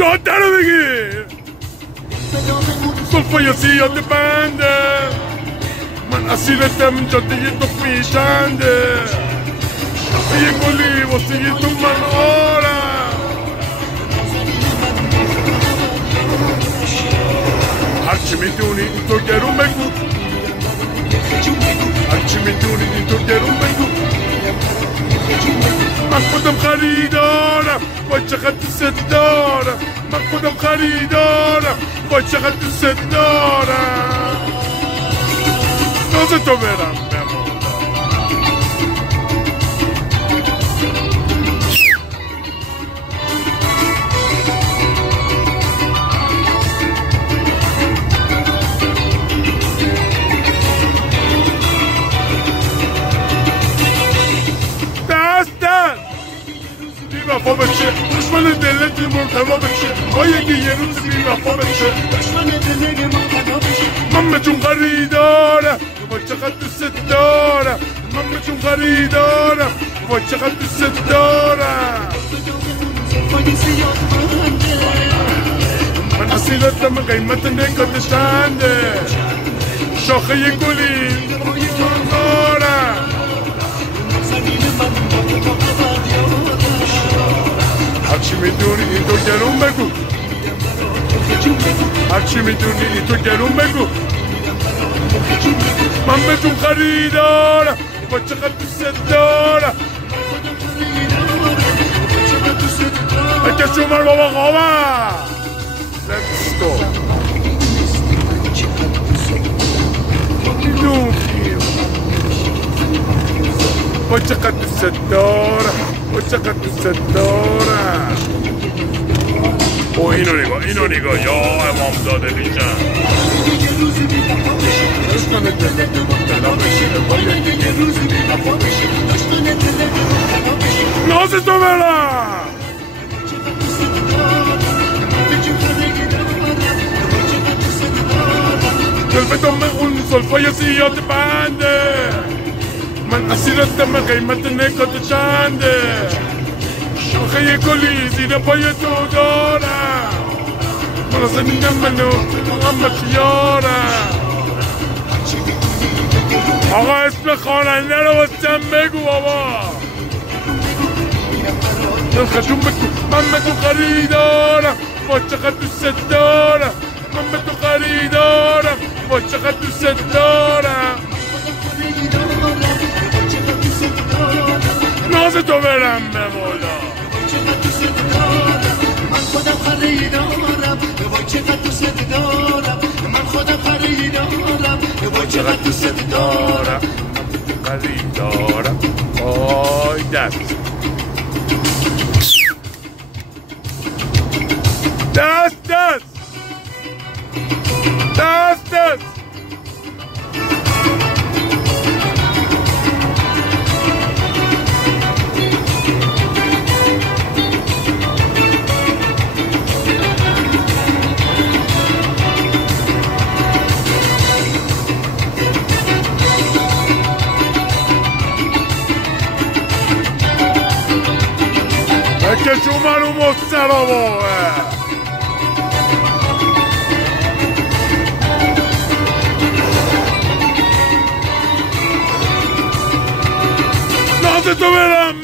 جاده رو بگیر سلفایاسیات بنده من اسیرتم جاده تو پیشنده یه گلی واسه تو من آرم هرچی میدونی این تو گرون بگو هرچی میدونی این تو گرون بگو من خودم خریدارم وای چقدر دوست دارم من خودم خریدارم وای چقدر دوست دارم ناز تو برم وفا بشه دشمن دلت مرتضا بشه با یه روز بی وفا بشه دشمن دلت مرتضا بشه من بهتون خریدارم وای چقدر دوست دارم من بهتون خریدارم وای چقدر دوست دارم من اصیلتم قیمت نکاتشنده شاخه گلی دارم هرچی میدونی این تو گرون بگو هرچی میدونی این تو گرون بگو من بهتون خریدارم با چقدر دوست دارم بکش اومر بابا خوابم Let's go با چقدر دوست دارم با چقدر دوست دارم او اینو نگاه یا امامزاده میشن دشمن دلت مبتلا بشه باید یه روزی بی وفا بشه دشمن دلت مبتلا بشه ناز تو برم دلبتم اون سلفایاسیات بنده من اسیرتم قیمت نکات چنده شاخه گلی زیر پای تو دارم من اصلا میگم منو محمد خیارم آقا اسم خواننده رو واسم بگو بابا خشون بگو من به تو خریدارم با چقدر دوست دارم من به تو خریدارم با چقدر دوست دارم ناز تو برم به مولا من خودم خریدارم با چقدر دوست دارم من خودم خریدارم با چقدر دوست دارم خریدارم آی دست دست دست دست دست بکشو منو مسترابه ناز تو برم